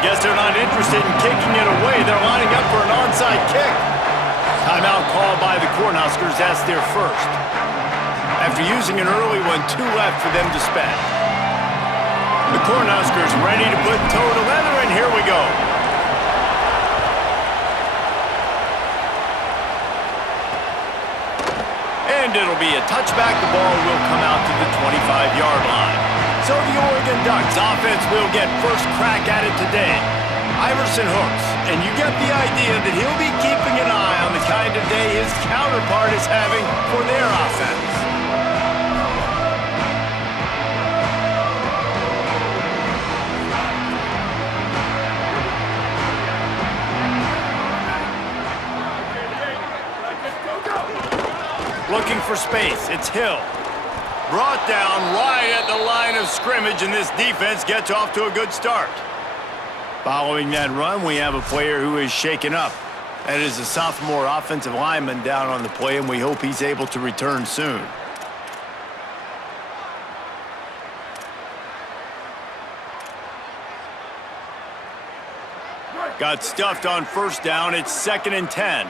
guess they're not interested in kicking it away. They're lining up for an onside kick. Timeout called by the Cornhuskers. That's their first. After using an early one, 2 left for them to spend. The Cornhuskers ready to put toe to leather, and here we go. And it'll be a touchback. The ball will come out to the 25-yard line. So the Oregon Ducks offense will get first crack at it today. Iverson hooks, and you get the idea that he'll be keeping an eye on the kind of day his counterpart is having for their offense. Looking for space, it's Hill. Brought down right at the line of scrimmage, and this defense gets off to a good start. Following that run, we have a player who is shaken up. That is a sophomore offensive lineman down on the play, and we hope he's able to return soon. Got stuffed on first down. It's 2nd and 10.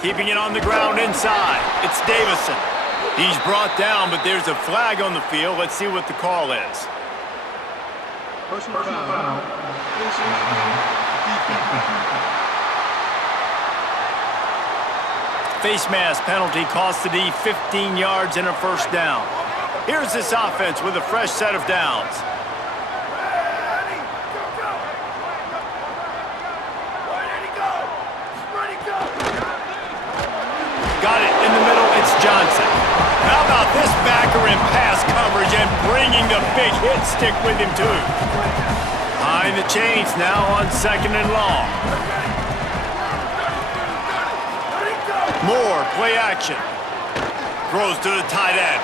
Keeping it on the ground inside. It's Davison. He's brought down, but there's a flag on the field. Let's see what the call is. Personal foul. Face mask penalty cost the D 15 yards and a first down. Here's this offense with a fresh set of downs. Got it in the middle, it's Johnson. How about this backer in pass coverage and bringing the big hit stick with him too. Behind the chains now on 2nd and long. Moore, play action. Throws to the tight end.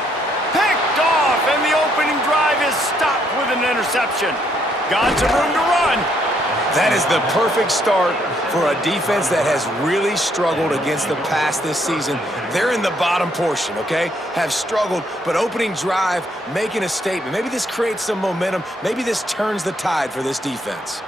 Picked off, and the opening drive is stopped with an interception. Got some room to run. That is the perfect start for a defense that has really struggled against the pass this season. They're in the bottom portion, okay? Have struggled, but opening drive, making a statement. Maybe this creates some momentum. Maybe this turns the tide for this defense.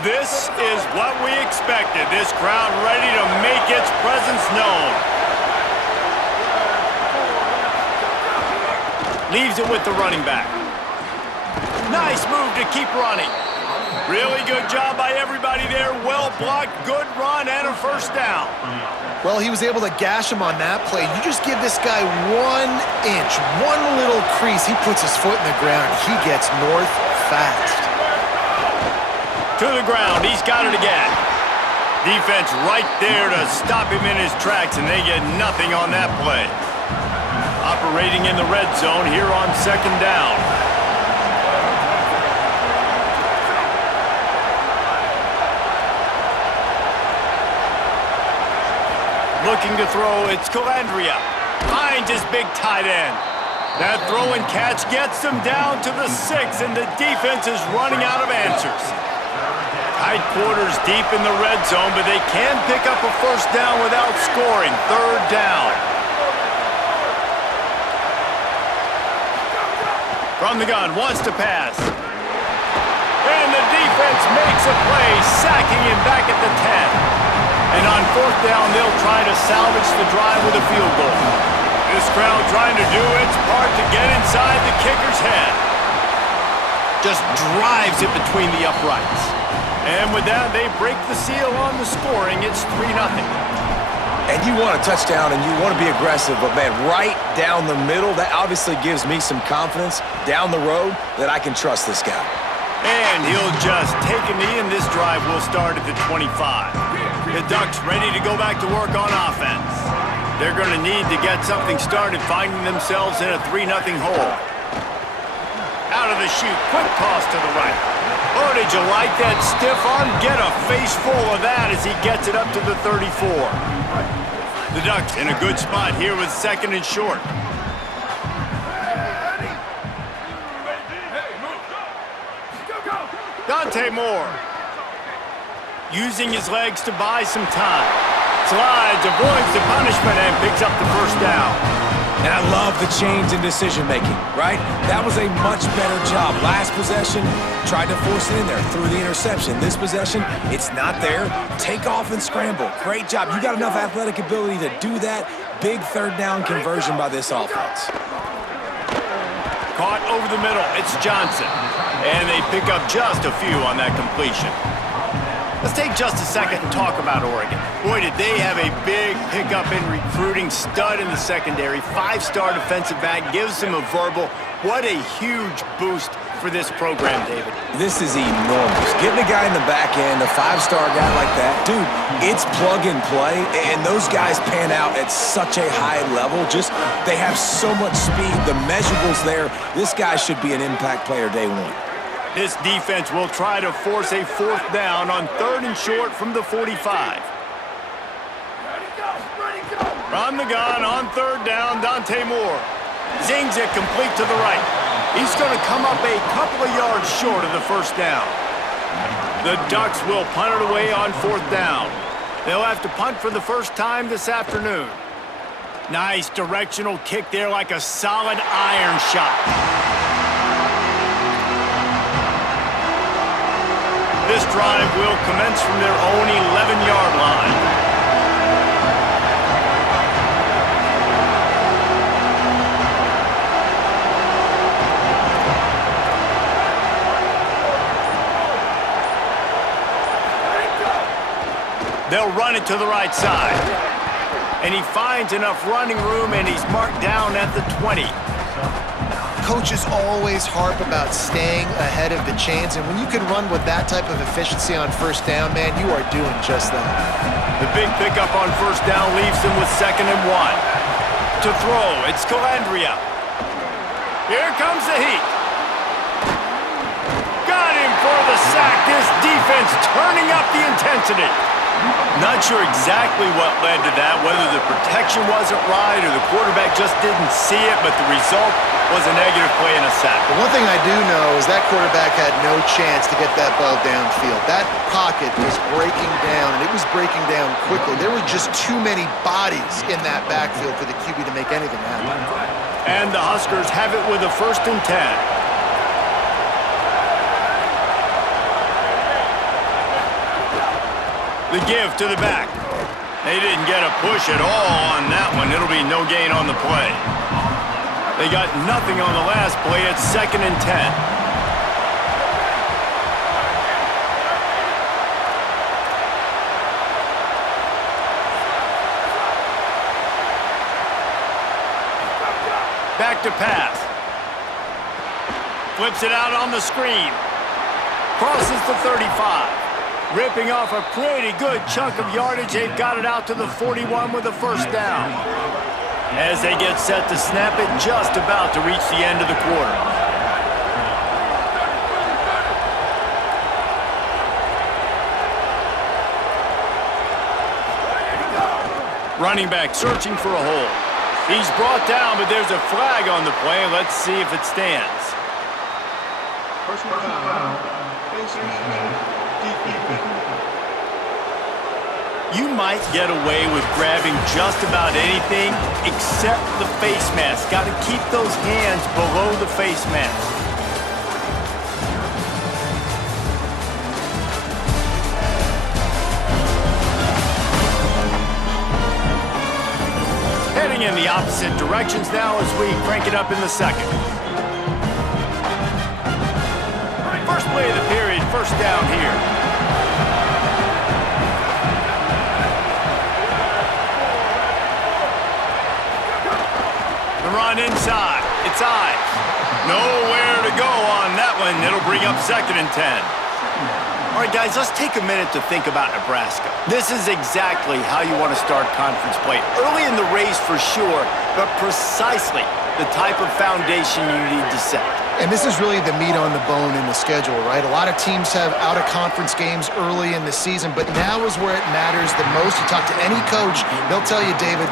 This is what we expected. This crowd ready to make its presence known. Leaves it with the running back. Nice move to keep running. Really good job by everybody there. Well blocked, good run, and a first down. Well, he was able to gash him on that play. You just give this guy 1 inch, one little crease. He puts his foot in the ground. He gets north fast. To the ground, he's got it again. Defense right there to stop him in his tracks, and they get nothing on that play. Operating in the red zone here on 2nd down. Looking to throw, it's Calandria. Finds his big tight end. That throw and catch gets them down to the 6, and the defense is running out of answers. Tight quarters deep in the red zone, but they can pick up a first down without scoring. 3rd down. From the gun, wants to pass. And the defense makes a play, sacking him back at the 10. And on 4th down, they'll try to salvage the drive with a field goal. This crowd trying to do its part to get inside the kicker's head. Just drives it between the uprights. And with that, they break the seal on the scoring. It's 3-0. And you want a touchdown and you want to be aggressive, but man, right down the middle, that obviously gives me some confidence down the road that I can trust this guy. And he'll just take a knee, and this drive will start at the 25. The Ducks ready to go back to work on offense. They're going to need to get something started, finding themselves in a 3-0 hole. Out of the chute, quick toss to the right. Oh, did you like that stiff arm? Get a face full of that as he gets it up to the 34. The Ducks in a good spot here with second and short. Dante Moore using his legs to buy some time. Slides, avoids the punishment, and picks up the first down. And I love the change in decision-making, right? That was a much better job. Last possession, tried to force it in there, threw the interception. This possession, it's not there. Take off and scramble. Great job. You got enough athletic ability to do that. Big third down conversion by this offense. Caught over the middle. It's Johnson. And they pick up just a few on that completion. Let's take just a second and talk about Oregon. Boy, did they have a big pickup in recruiting. Stud in the secondary. 5-star defensive back. Gives them a verbal. What a huge boost for this program, David. This is enormous. Getting a guy in the back end, a 5-star guy like that, dude, it's plug and play, and those guys pan out at such a high level. Just, they have so much speed. The measurables there. This guy should be an impact player day one. This defense will try to force a 4th down on 3rd and short from the 45. From the gun on 3rd down, Dante Moore. Zings it complete to the right. He's going to come up a couple of yards short of the first down. The Ducks will punt it away on 4th down. They'll have to punt for the first time this afternoon. Nice directional kick there like a solid iron shot. This drive will commence from their own 11-yard line. They'll run it to the right side. And he finds enough running room, and he's marked down at the 20. Coaches always harp about staying ahead of the chains, and when you can run with that type of efficiency on 1st down, man, you are doing just that. The big pickup on 1st down leaves them with 2nd and 1. To throw, it's Calandria. Here comes the heat. Got him for the sack. This defense turning up the intensity. Not sure exactly what led to that, whether the protection wasn't right or the quarterback just didn't see it, but the result was a negative play and a sack. The one thing I do know is that quarterback had no chance to get that ball downfield. That pocket was breaking down, and it was breaking down quickly. There were just too many bodies in that backfield for the QB to make anything happen. And the Huskers have it with a 1st and 10. The give to the back. They didn't get a push at all on that one. It'll be no gain on the play. They got nothing on the last play. It's 2nd and 10. Back to pass. Flips it out on the screen. Crosses the 35. Ripping off a pretty good chunk of yardage. They've got it out to the 41 with a 1st down. As they get set to snap it, just about to reach the end of the quarter. Running back searching for a hole. He's brought down, but there's a flag on the play. Let's see if it stands. Personal foul. You might get away with grabbing just about anything except the face mask. Got to keep those hands below the face mask. Heading in the opposite directions now as we crank it up in the second. First play of the period, 1st down here. Run inside. It's Ives. Nowhere to go on that one. It'll bring up 2nd and 10. All right, guys, let's take a minute to think about Nebraska. This is exactly how you want to start conference play. Early in the race for sure, but precisely the type of foundation you need to set. And this is really the meat on the bone in the schedule, right? A lot of teams have out-of-conference games early in the season, but now is where it matters the most. You talk to any coach, they'll tell you, David,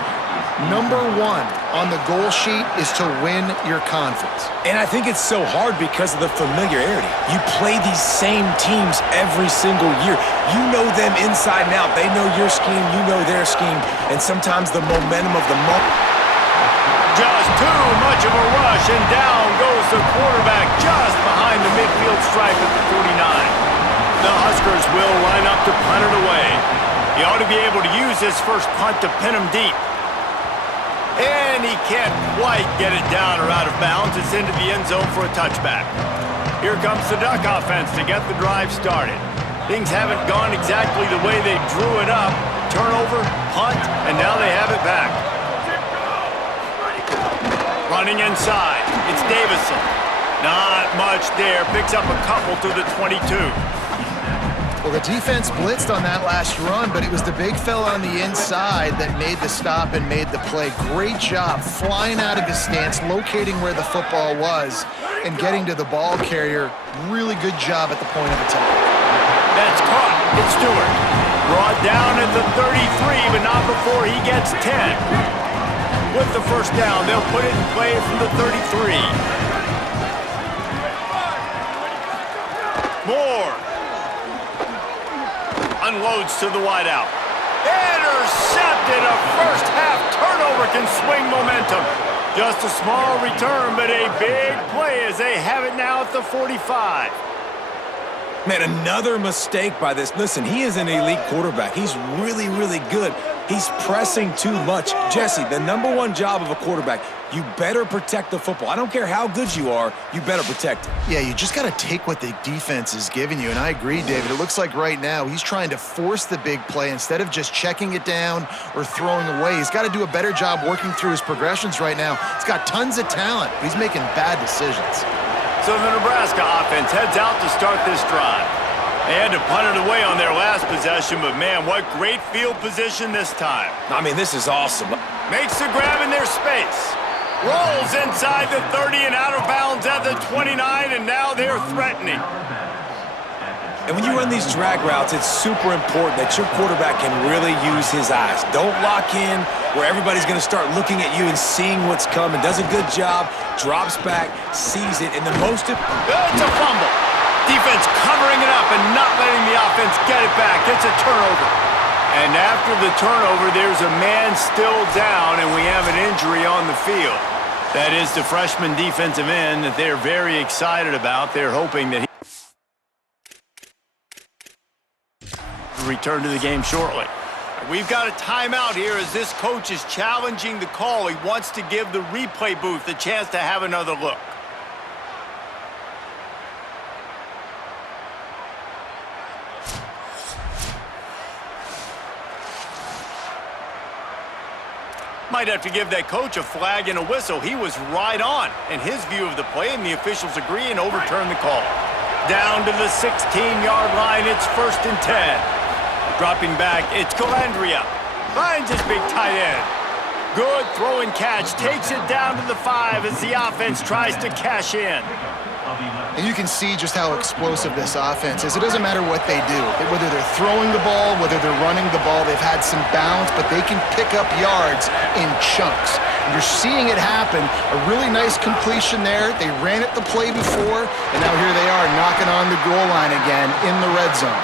number one on the goal sheet is to win your conference. And I think it's so hard because of the familiarity. You play these same teams every single year. You know them inside and out. They know your scheme, you know their scheme, and sometimes the momentum of the moment. Just too much of a rush, and down goes the quarterback just behind the midfield stripe at the 49. The Huskers will line up to punt it away. He ought to be able to use this first punt to pin him deep. And he can't quite get it down or out of bounds. It's into the end zone for a touchback. Here comes the Duck offense to get the drive started. Things haven't gone exactly the way they drew it up. Turnover, punt, and now they have it back. Running inside, it's Davison. Not much there, picks up a couple to the 22. Well, the defense blitzed on that last run, but it was the big fella on the inside that made the stop and made the play. Great job flying out of his stance, locating where the football was, and getting to the ball carrier. Really good job at the point of attack. That's caught. It's Stewart. Brought down at the 33, but not before he gets 10. With the first down, they'll put it in play from the 33. Moore. Unloads to the wideout. Intercepted. A first half turnover can swing momentum. Just a small return, but a big play as they have it now at the 45. Man, another mistake by this. Listen, he is an elite quarterback. He's really, really good. He's pressing too much. Jesse, the number one job of a quarterback, you better protect the football. I don't care how good you are, you better protect it. Yeah, you just got to take what the defense is giving you, and I agree, David. It looks like right now he's trying to force the big play instead of just checking it down or throwing away. He's got to do a better job working through his progressions right now. He's got tons of talent, but he's making bad decisions. So the Nebraska offense heads out to start this drive. They had to punt it away on their last possession, but man, what great field position this time. I mean, this is awesome. Makes the grab in their space. Rolls inside the 30 and out of bounds at the 29, and now they're threatening. And when you run these drag routes, it's super important that your quarterback can really use his eyes. Don't lock in where everybody's going to start looking at you and seeing what's coming. Does a good job, drops back, sees it, and the most... It's a fumble. Defense covering it up and not letting the offense get it back. It's a turnover. And after the turnover, there's a man still down, and we have an injury on the field. That is the freshman defensive end that they're very excited about. They're hoping that he will return to the game shortly. We've got a timeout here as this coach is challenging the call. He wants to give the replay booth a chance to have another look. Might have to give that coach a flag and a whistle. He was right on in his view of the play, and the officials agree and overturn the call. Down to the 16-yard line, it's 1st and 10. Dropping back, it's Calandria. Finds his big tight end. Good throw and catch. Takes it down to the 5 as the offense tries to cash in. And you can see just how explosive this offense is. It doesn't matter what they do. Whether they're throwing the ball, whether they're running the ball, they've had some bounds, but they can pick up yards in chunks. And you're seeing it happen. A really nice completion there. They ran it the play before, and now here they are knocking on the goal line again in the red zone.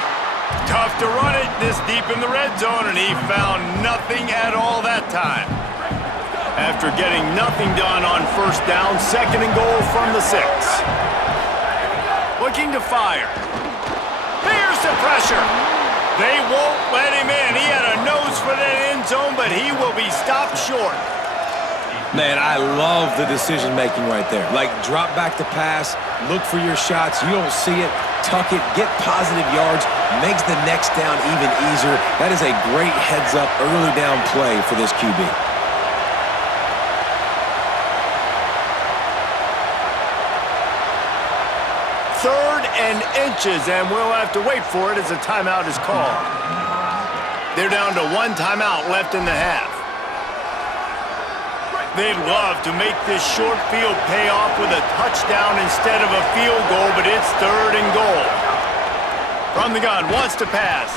Tough to run it this deep in the red zone, and he found nothing at all that time. After getting nothing done on first down, 2nd and goal from the 6. Looking to fire. Here's the pressure. They won't let him in. He had a nose for that end zone, but he will be stopped short. Man, I love the decision-making right there. Like, drop back to pass, look for your shots. You don't see it, tuck it, get positive yards, makes the next down even easier. That is a great heads-up early down play for this QB. 3rd and inches, and we'll have to wait for it as a timeout is called. They're down to 1 timeout left in the half. They'd love to make this short field pay off with a touchdown instead of a field goal, but it's 3rd and goal. From the gun, wants to pass.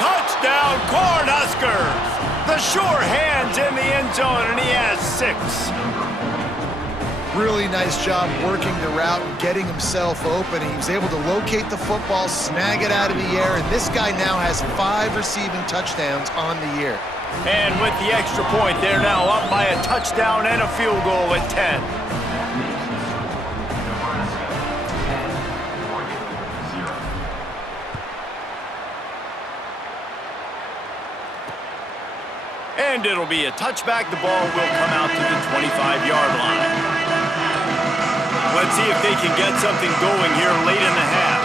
Touchdown, Cornhuskers! The sure hand's in the end zone, and he has 6. Really nice job working the route and getting himself open. He was able to locate the football, snag it out of the air, and this guy now has 5 receiving touchdowns on the year. And with the extra point, they're now up by a touchdown and a field goal at 10. And it'll be a touchback. The ball will come out to the 25-yard line. Let's see if they can get something going here late in the half.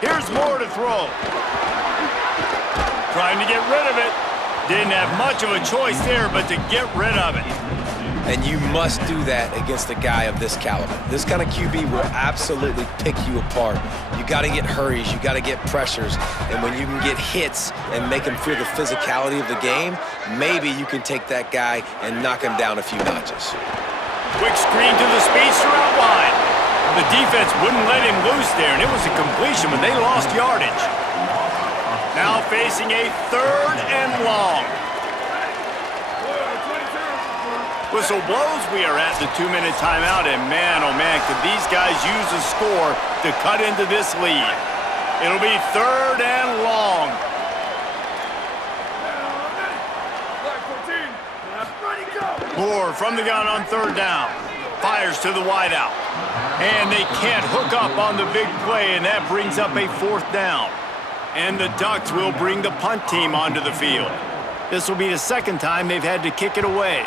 Here's more to throw. Trying to get rid of it. Didn't have much of a choice there, but to get rid of it. And you must do that against a guy of this caliber. This kind of QB will absolutely pick you apart. You got to get hurries, you got to get pressures, and when you can get hits and make him feel the physicality of the game, maybe you can take that guy and knock him down a few notches. Quick screen to the speedster out wide. The defense wouldn't let him loose there, and it was a completion, but they lost yardage. Now facing a 3rd and long. Whistle blows, we are at the 2-minute timeout, and man, oh man, could these guys use a score to cut into this lead. It'll be 3rd and long. Moore from the gun on 3rd down. Fires to the wideout. And they can't hook up on the big play, and that brings up a 4th down. And the Ducks will bring the punt team onto the field. This will be the 2nd time they've had to kick it away.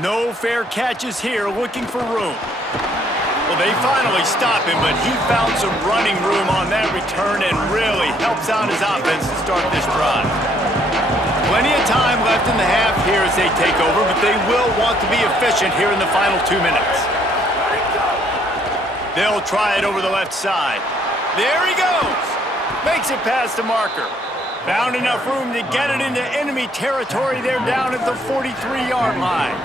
No fair catches here, looking for room. Well, they finally stop him, but he found some running room on that return and really helps out his offense to start this drive. Plenty of time left in the half here as they take over, but they will want to be efficient here in the final 2 minutes. They'll try it over the left side. There he goes! Makes it past the marker. Found enough room to get it into enemy territory. They're down at the 43-yard line.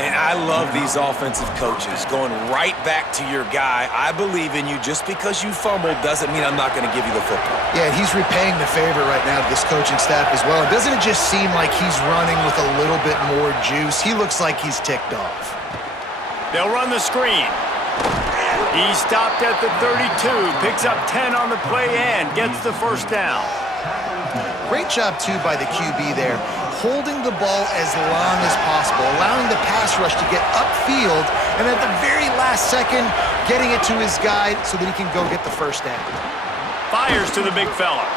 And I love these offensive coaches going right back to your guy. I believe in you. Just because you fumbled doesn't mean I'm not going to give you the football. Yeah, he's repaying the favor right now to this coaching staff as well. And doesn't it just seem like he's running with a little bit more juice? He looks like he's ticked off. They'll run the screen. He stopped at the 32, picks up 10 on the play and gets the 1st down. Great job, too, by the QB there, holding the ball as long as possible, allowing the pass rush to get upfield, and at the very last second, getting it to his guy so that he can go get the 1st down. Fires to the big fella.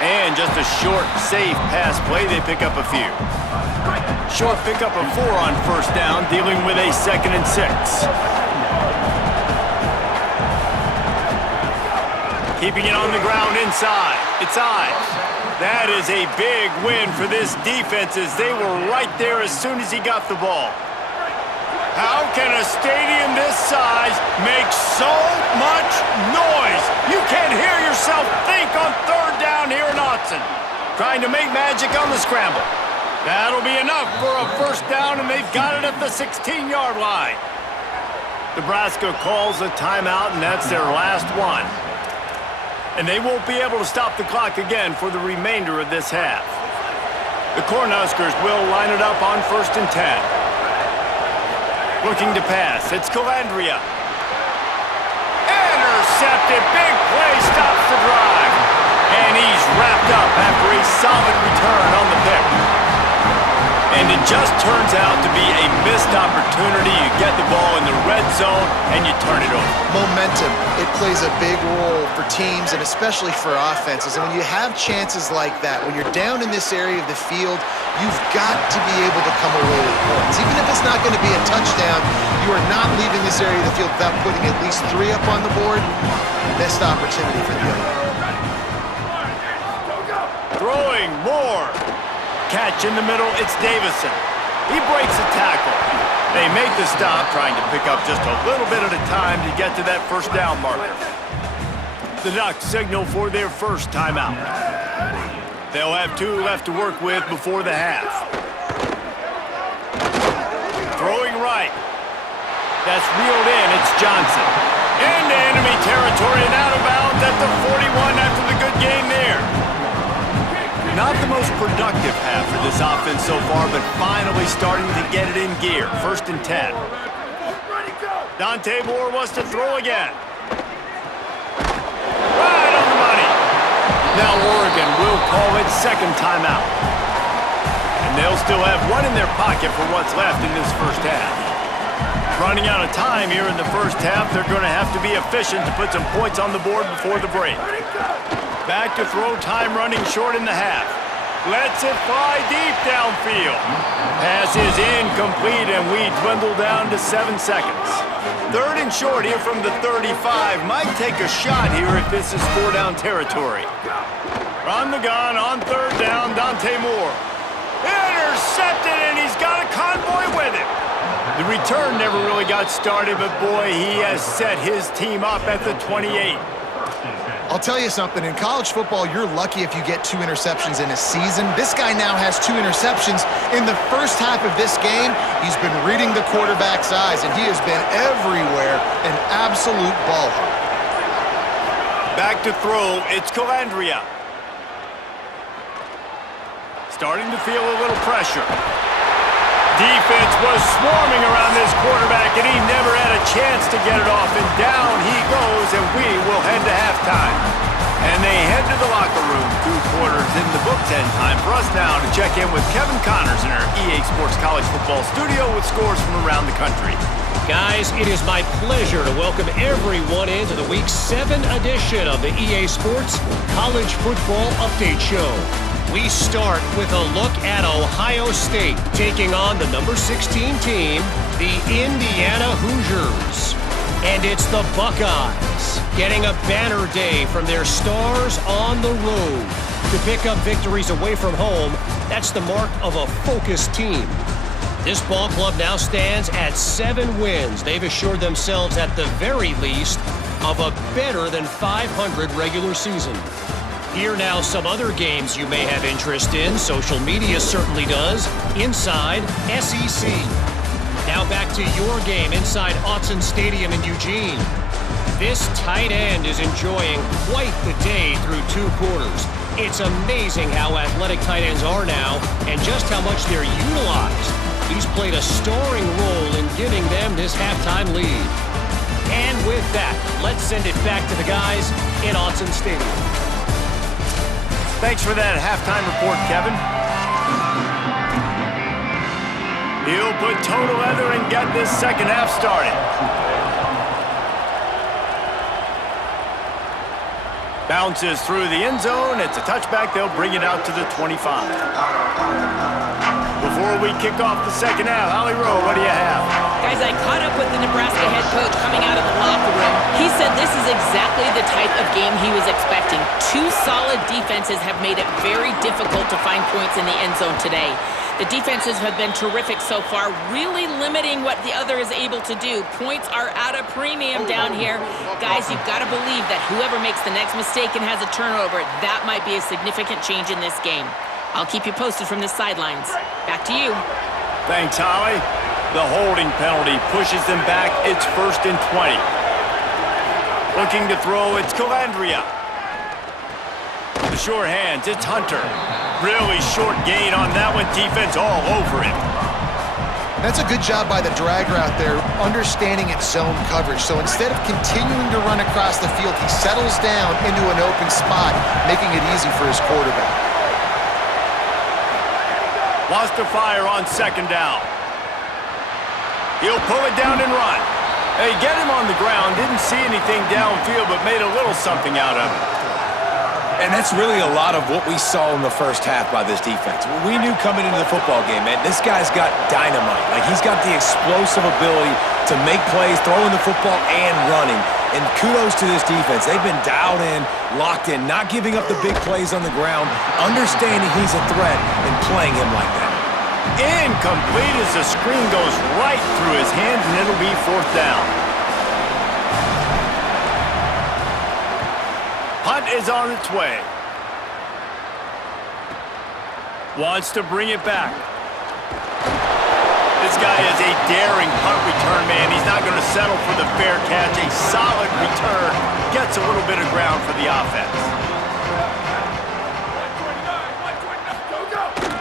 And just a short, safe pass play, they pick up a few. Short pickup of 4 on 1st down, dealing with a 2nd and 6. Keeping it on the ground inside. It's Ives. That is a big win for this defense as they were right there as soon as he got the ball. How can a stadium this size make so much noise? You can't hear yourself think on 3rd down here in Autzen. Trying to make magic on the scramble. That'll be enough for a 1st down, and they've got it at the 16-yard line. Nebraska calls a timeout, and that's their last one. And they won't be able to stop the clock again for the remainder of this half. The Cornhuskers will line it up on 1st and 10. Looking to pass. It's Calandria. Intercepted. Big play stops the drive. And he's wrapped up after a solid return on the pick. And it just turns out to be a missed opportunity. You get the ball in the red zone, and you turn it over. Momentum, it plays a big role for teams and especially for offenses. And when you have chances like that, when you're down in this area of the field, you've got to be able to come away with points. Even if it's not going to be a touchdown, you are not leaving this area of the field without putting at least 3 up on the board. Missed opportunity for the other. Throwing more. Catch in the middle, it's Davison. He breaks a tackle. They make the stop, trying to pick up just a little bit at a time to get to that 1st down marker. The Ducks signal for their first timeout. They'll have 2 left to work with before the half. Throwing right. That's reeled in. It's Johnson. Into enemy territory and out of bounds at the 41 after the good gain there. Not the most productive half for this offense so far, but finally starting to get it in gear. 1st and 10. Dante Moore wants to throw again. Right on the money. Now Oregon will call its second timeout. And they'll still have 1 in their pocket for what's left in this first half. Running out of time here in the first half, they're going to have to be efficient to put some points on the board before the break. Back to throw time running short in the half. Lets it fly deep downfield. Pass is incomplete and we dwindle down to 7 seconds. 3rd and short here from the 35. Might take a shot here if this is 4-down territory. On the gun, on 3rd down, Dante Moore. Intercepted, and he's got a convoy with him. The return never really got started, but boy, he has set his team up at the 28. I'll tell you something, in college football, you're lucky if you get 2 interceptions in a season. This guy now has 2 interceptions. In the first half of this game, he's been reading the quarterback's eyes, and he has been everywhere, an absolute ball hawk. Back to throw, it's Calandria. Starting to feel a little pressure. Defense was swarming around this quarterback, and he never had a chance to get it off. And down he goes, and we will head to halftime. And they head to the locker room. 2 quarters in the books, and time for us now to check in with Kevin Connors in our EA Sports College Football studio with scores from around the country. Guys, it is my pleasure to welcome everyone into the Week 7 edition of the EA Sports College Football Update Show. We start with a look at Ohio State taking on the number 16 team, the Indiana Hoosiers. And it's the Buckeyes getting a banner day from their stars on the road. To pick up victories away from home, that's the mark of a focused team. This ball club now stands at 7 wins. They've assured themselves at the very least of a better than 500 regular season. Here now some other games you may have interest in. Social media certainly does. Inside SEC. Now back to your game inside Autzen Stadium in Eugene. This tight end is enjoying quite the day through 2 quarters. It's amazing how athletic tight ends are now and just how much they're utilized. He's played a starring role in giving them this halftime lead. And with that, let's send it back to the guys in Autzen Stadium. Thanks for that halftime report, Kevin. He'll put toe to leather and get this second half started. Bounces through the end zone. It's a touchback. They'll bring it out to the 25. Before we kick off the second half, Holly Rowe, what do you have? Guys, I caught up with the Nebraska head coach coming out of the locker room. He said this is exactly the type of game he was expecting. 2 solid defenses have made it very difficult to find points in the end zone today. The defenses have been terrific so far, really limiting what the other is able to do. Points are at a premium down here. Guys, you've got to believe that whoever makes the next mistake and has a turnover, that might be a significant change in this game. I'll keep you posted from the sidelines. Back to you. Thanks, Holly. The holding penalty pushes them back. It's 1st and 20. Looking to throw, it's Calandria. The short hands, it's Hunter. Really short gain on that one. Defense all over him. That's a good job by the dragger out there, understanding its zone coverage. So instead of continuing to run across the field, he settles down into an open spot, making it easy for his quarterback. Wants to fire on 2nd down. He'll pull it down and run. Hey, get him on the ground. Didn't see anything downfield, but made a little something out of it. And that's really a lot of what we saw in the first half by this defense. We knew coming into the football game, man, this guy's got dynamite. Like, he's got the explosive ability to make plays, throwing the football and running. And kudos to this defense. They've been dialed in, locked in, not giving up the big plays on the ground, understanding he's a threat, and playing him like that. Incomplete as the screen goes right through his hands, and it'll be 4th down. is on its way. Wants to bring it back. This guy is a daring punt return man. He's not going to settle for the fair catch. A solid return. Gets a little bit of ground for the offense.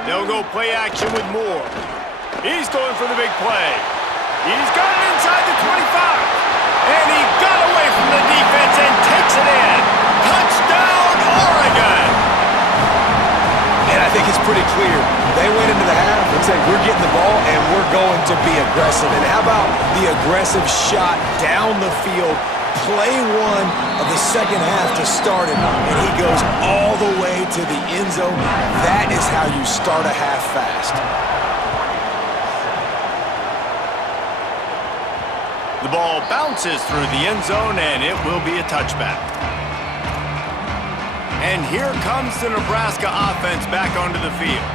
They'll go play action with Moore. He's going for the big play. He's got it inside the 25. And he got away from the defense and takes it in. Touchdown, Oregon! And I think it's pretty clear. They went into the half and said, we're getting the ball and we're going to be aggressive. And how about the aggressive shot down the field? Play one of the second half to start it, and he goes all the way to the end zone. That is how you start a half fast. The ball bounces through the end zone, and it will be a touchback. And here comes the Nebraska offense back onto the field.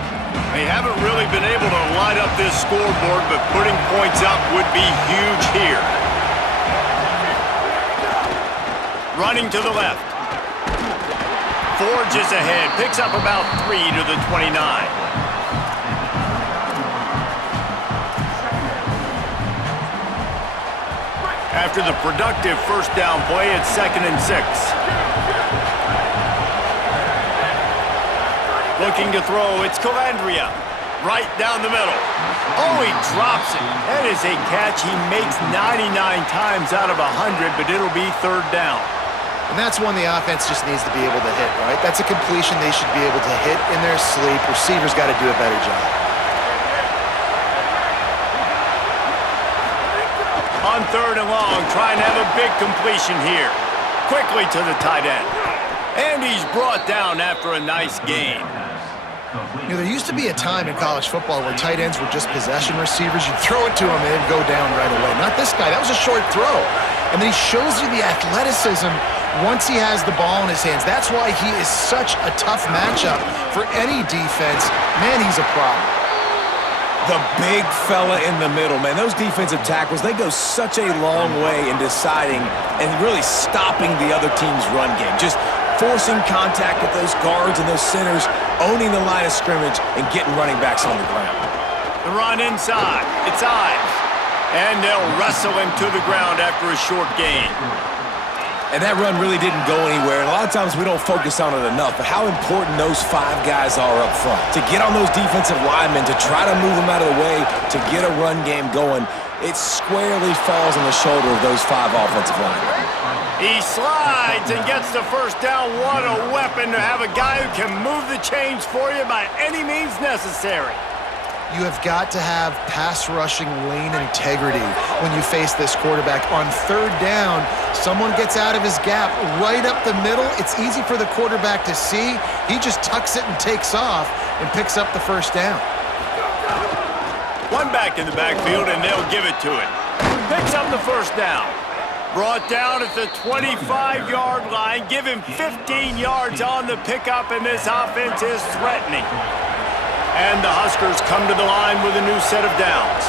They haven't really been able to light up this scoreboard, but putting points up would be huge here. Running to the left. Forges ahead, picks up about 3 to the 29. After the productive first down play, it's 2nd and 6. Looking to throw, it's Calandria. Right down the middle. Oh, he drops it. That is a catch he makes 99 times out of 100, but it'll be 3rd down. And that's one the offense just needs to be able to hit, right? That's a completion they should be able to hit in their sleep. Receivers got to do a better job. On 3rd and long, trying to have a big completion here. Quickly to the tight end. And he's brought down after a nice gain. You know, there used to be a time in college football where tight ends were just possession receivers. You'd throw it to him and they'd go down right away. Not this guy. That was a short throw. And then he shows you the athleticism once he has the ball in his hands. That's why he is such a tough matchup for any defense. Man, he's a problem. The big fella in the middle, man. Those defensive tackles, they go such a long way in deciding and really stopping the other team's run game. Just forcing contact with those guards and those centers, owning the line of scrimmage, and getting running backs on the ground. The run inside. It's Ives. And they'll wrestle him to the ground after a short gain. And that run really didn't go anywhere. And a lot of times we don't focus on it enough, but how important those 5 guys are up front. To get on those defensive linemen, to try to move them out of the way, to get a run game going, it squarely falls on the shoulder of those 5 offensive linemen. He slides and gets the first down. What a weapon to have a guy who can move the chains for you by any means necessary. You have got to have pass rushing lane integrity when you face this quarterback. On 3rd down, someone gets out of his gap right up the middle. It's easy for the quarterback to see. He just tucks it and takes off and picks up the first down. One back in the backfield, and they'll give it to him. Picks up the first down. Brought down at the 25-yard line. Give him 15 yards on the pickup, and this offense is threatening. And the Huskers come to the line with a new set of downs.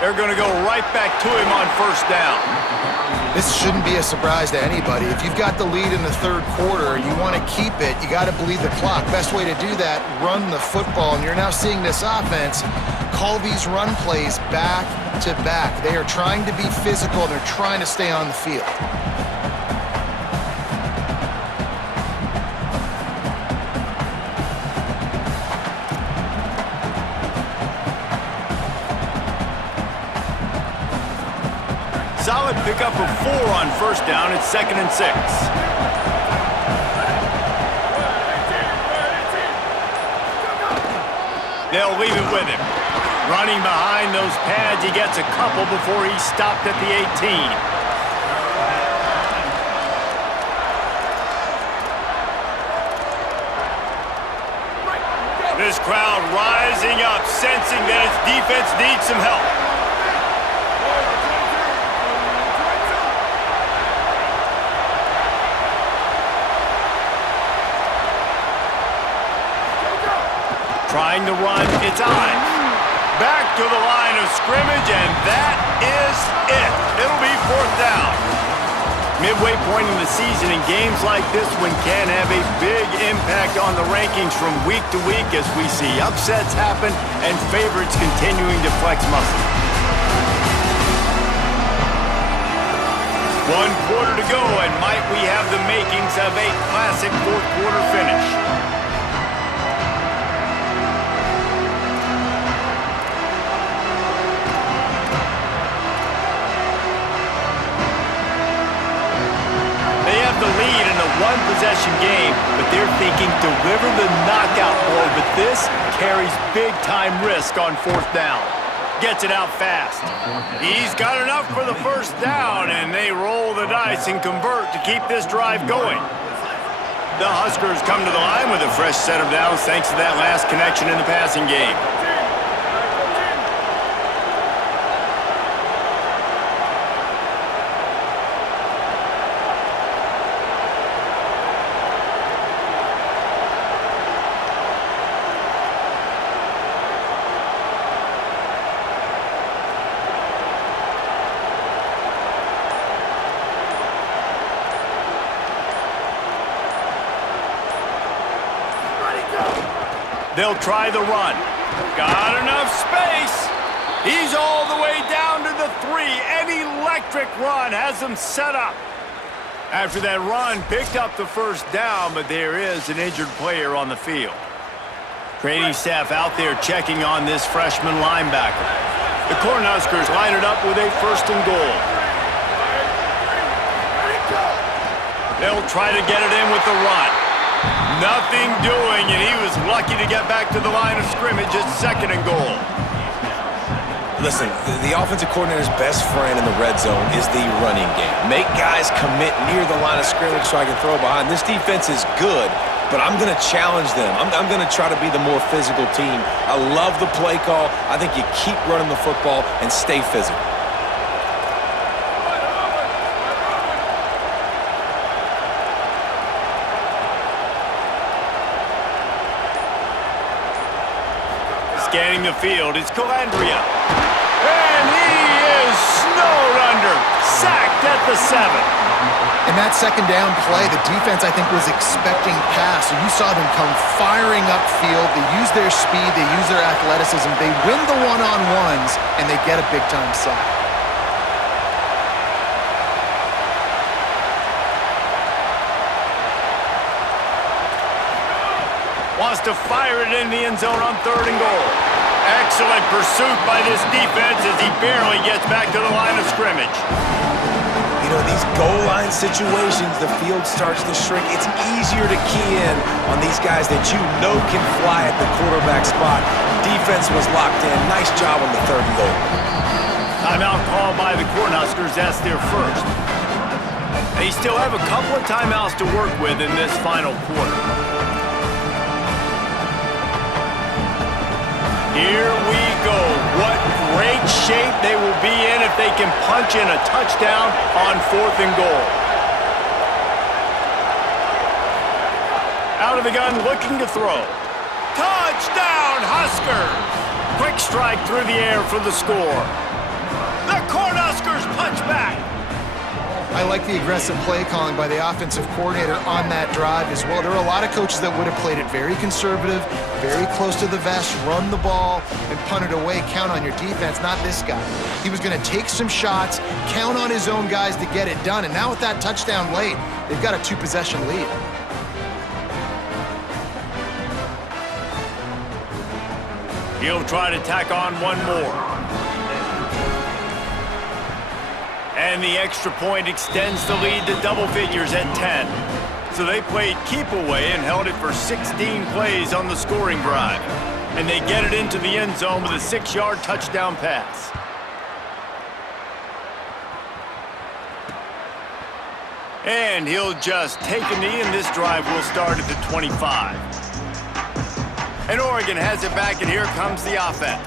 They're going to go right back to him on 1st down. This shouldn't be a surprise to anybody. If you've got the lead in the 3rd quarter and you want to keep it, you got to bleed the clock. Best way to do that, run the football. And you're now seeing this offense call these run plays back to back. They are trying to be physical, and they're trying to stay on the field. Solid pickup of 4 on 1st down. It's 2nd and 6. They'll leave it with him. Running behind those pads, he gets a couple before he's stopped at the 18. This crowd rising up, sensing that its defense needs some help. Trying to run, it's Ives. Back to the line of scrimmage, and that is it. It'll be 4th down. Midway point in the season, in games like this one can have a big impact on the rankings from week to week as we see upsets happen and favorites continuing to flex muscle. 1 quarter to go, and might we have the makings of a classic 4th quarter finish. The lead in a one-possession game, but they're thinking deliver the knockout blow, but this carries big-time risk on 4th down. Gets it out fast. He's got enough for the 1st down, and they roll the dice and convert to keep this drive going. The Huskers come to the line with a fresh set of downs thanks to that last connection in the passing game. They'll try the run. Got enough space. He's all the way down to the 3. An electric run has him set up. After that run, picked up the 1st down, but there is an injured player on the field. Training staff out there checking on this freshman linebacker. The Cornhuskers line it up with a 1st and goal. They'll try to get it in with the run. Nothing doing, and he was lucky to get back to the line of scrimmage at 2nd and goal. Listen, the offensive coordinator's best friend in the red zone is the running game. Make guys commit near the line of scrimmage so I can throw behind. This defense is good, but I'm going to challenge them. I'm going to try to be the more physical team. I love the play call. I think you keep running the football and stay physical. Scanning the field, it's Calandria. And he is snowed under, sacked at the 7. In that 2nd down play, the defense, I think, was expecting pass. So you saw them come firing upfield. They use their speed. They use their athleticism. They win the one-on-ones, and they get a big-time sack. Wants to fire it in the end zone on 3rd and goal. Excellent pursuit by this defense as he barely gets back to the line of scrimmage. You know, these goal line situations, the field starts to shrink. It's easier to key in on these guys that you know can fly at the quarterback spot. Defense was locked in. Nice job on the 3rd and goal. Timeout called by the Cornhuskers. That's their 1st. They still have a couple of timeouts to work with in this final quarter. Here we go. What great shape they will be in if they can punch in a touchdown on 4th and goal. Out of the gun, looking to throw. Touchdown, Huskers! Quick strike through the air for the score. The Cornhuskers punch back. I like the aggressive play calling by the offensive coordinator on that drive as well. There are a lot of coaches that would have played it very conservative, very close to the vest, run the ball, and punt it away. Count on your defense, not this guy. He was going to take some shots, count on his own guys to get it done. And now with that touchdown late, they've got a 2-possession lead. He'll try to tack on one more. And the extra point extends the lead to double figures at 10. So they played keep away and held it for 16 plays on the scoring drive. And they get it into the end zone with a 6-yard touchdown pass. And he'll just take a knee, and this drive will start at the 25. And Oregon has it back, and here comes the offense.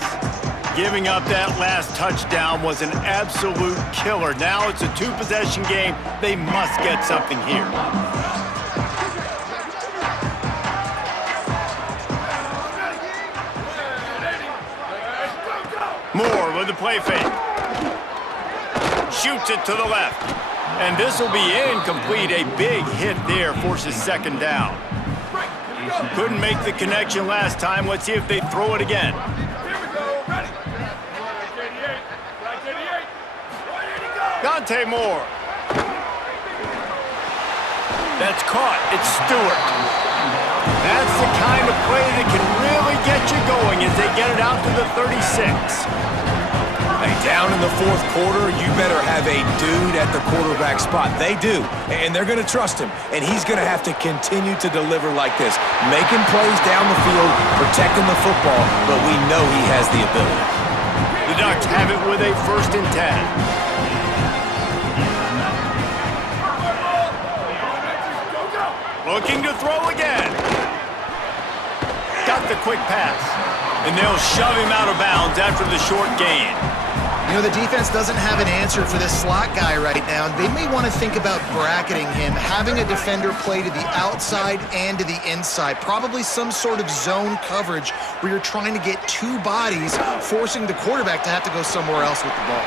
Giving up that last touchdown was an absolute killer. Now it's a two-possession game. They must get something here. Moore with the play fake. Shoots it to the left. And this will be incomplete. A big hit there forces second down. Couldn't make the connection last time. Let's see if they throw it again. Dante Moore. That's caught. It's Stewart. That's the kind of play that can really get you going as they get it out to the 36. Hey, down in the fourth quarter, you better have a dude at the quarterback spot. They do, and they're going to trust him, and he's going to have to continue to deliver like this, making plays down the field, protecting the football, but we know he has the ability. The Ducks have it with a 1st and 10. Looking to throw again. Got the quick pass. And they'll shove him out of bounds after the short gain. You know, the defense doesn't have an answer for this slot guy right now. They may want to think about bracketing him, having a defender play to the outside and to the inside. Probably some sort of zone coverage where you're trying to get two bodies, forcing the quarterback to have to go somewhere else with the ball.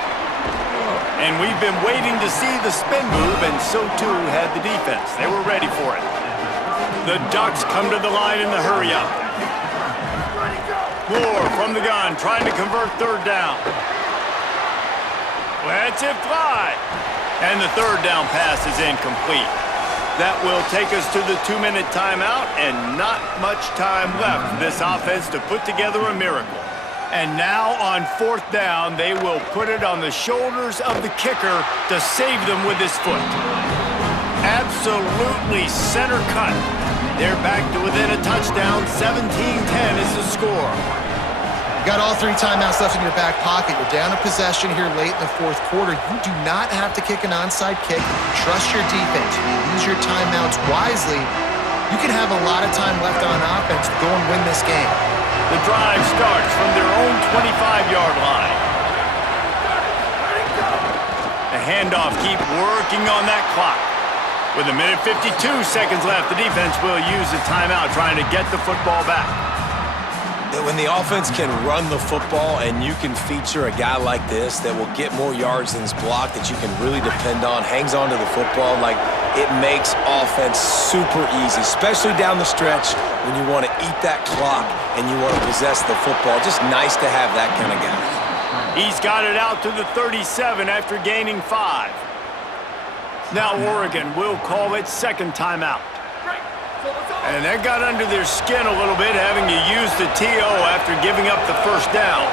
And we've been waiting to see the spin move, and so too had the defense. They were ready for it. The Ducks come to the line in the hurry-up. Moore from the gun, trying to convert third down. Lets it fly. And the third down pass is incomplete. That will take us to the 2-minute timeout, and not much time left for this offense to put together a miracle. And now on 4th down, they will put it on the shoulders of the kicker to save them with his foot. Absolutely center cut. They're back to within a touchdown. 17-10 is the score. You got all 3 timeouts left in your back pocket. You're down a possession here late in the fourth quarter. You do not have to kick an onside kick. Trust your defense. You use your timeouts wisely. You can have a lot of time left on offense to go and win this game. The drive starts from their own 25-yard line. The handoff keep working on that clock. With 1:52 seconds left, the defense will use a timeout trying to get the football back. When the offense can run the football and you can feature a guy like this that will get more yards than his block, that you can really depend on, hangs on to the football, like it makes offense super easy, especially down the stretch when you want to eat that clock and you want to possess the football. Just nice to have that kind of guy. He's got it out to the 37 after gaining 5. Now Oregon will call its 2nd timeout. And that got under their skin a little bit, having to use the TO after giving up the 1st down.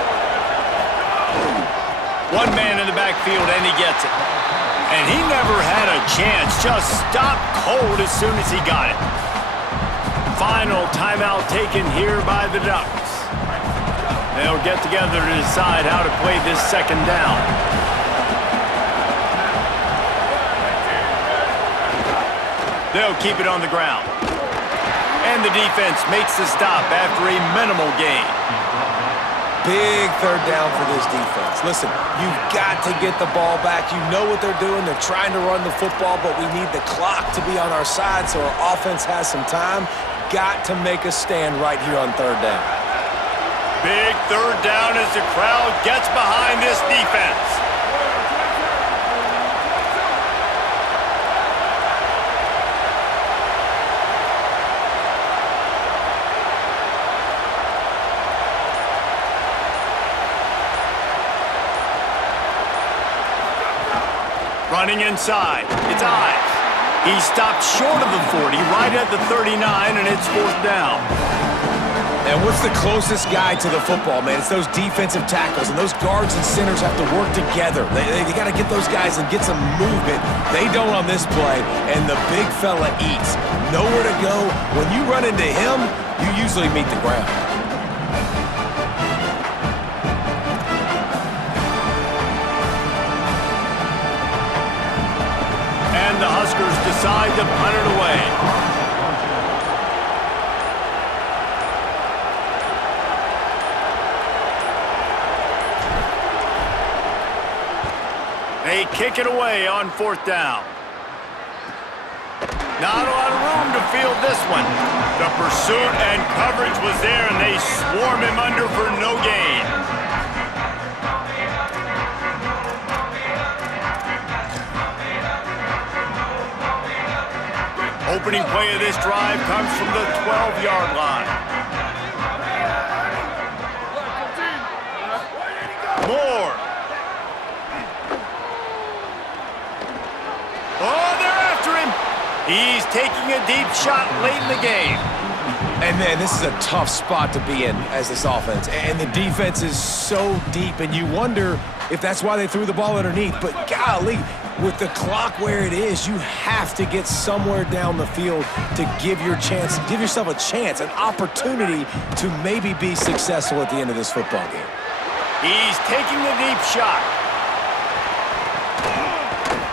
One man in the backfield, and he gets it. And he never had a chance, just stopped cold as soon as he got it. Final timeout taken here by the Ducks. They'll get together to decide how to play this 2nd down. They'll keep it on the ground. And the defense makes the stop after a minimal gain. Big 3rd down for this defense. Listen, you've got to get the ball back. You know what they're doing. They're trying to run the football, but we need the clock to be on our side so our offense has some time. Got to make a stand right here on 3rd down. Big 3rd down as the crowd gets behind this defense. Running inside, it's Ives. He stopped short of the 40, right at the 39, and it's 4th down. And what's the closest guy to the football, man? It's those defensive tackles, and those guards and centers have to work together. They got to get those guys and get some movement. They don't on this play, and the big fella eats. Nowhere to go. When you run into him, you usually meet the ground. And the Huskers decide to punt it away. They kick it away on 4th down. Not a lot of room to field this one. The pursuit and coverage was there, and they swarm him under for no gain. Opening play of this drive comes from the 12-yard line. Moore. Oh, they're after him. He's taking a deep shot late in the game. And, man, this is a tough spot to be in as this offense. And the defense is so deep, and you wonder if that's why they threw the ball underneath. But, golly, with the clock where it is, you have to get somewhere down the field to give yourself a chance, an opportunity to maybe be successful at the end of this football game. He's taking the deep shot.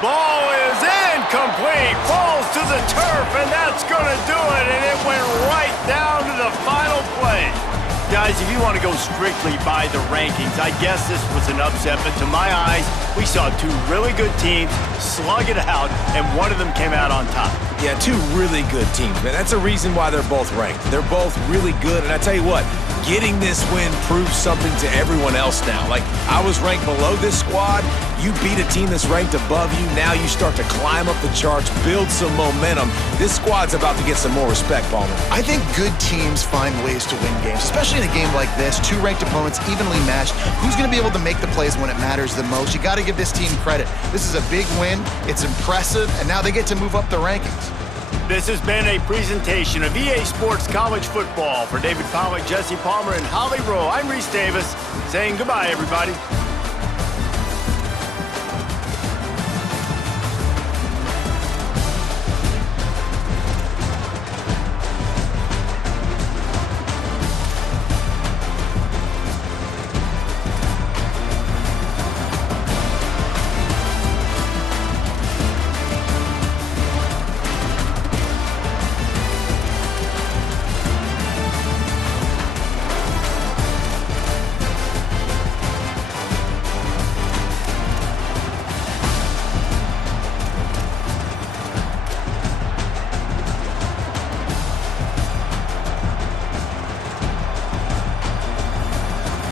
Ball is incomplete. Falls to the turf, and that's going to do it. And it went right down to the final play. Guys, if you want to go strictly by the rankings, I guess this was an upset. But to my eyes, we saw two really good teams slug it out, and one of them came out on top. Yeah, two really good teams, man. That's a reason why they're both ranked. They're both really good, and I tell you what, getting this win proves something to everyone else now. Like, I was ranked below this squad. You beat a team that's ranked above you. Now you start to climb up the charts, build some momentum. This squad's about to get some more respect, Palmer. I think good teams find ways to win games, especially in a game like this. Two ranked opponents, evenly matched. Who's going to be able to make the plays when it matters the most? You got to give this team credit. This is a big win. It's impressive, and now they get to move up the rankings. This has been a presentation of EA Sports College Football. For David Pollack, Jesse Palmer, and Holly Rowe, I'm Reese Davis saying goodbye, everybody.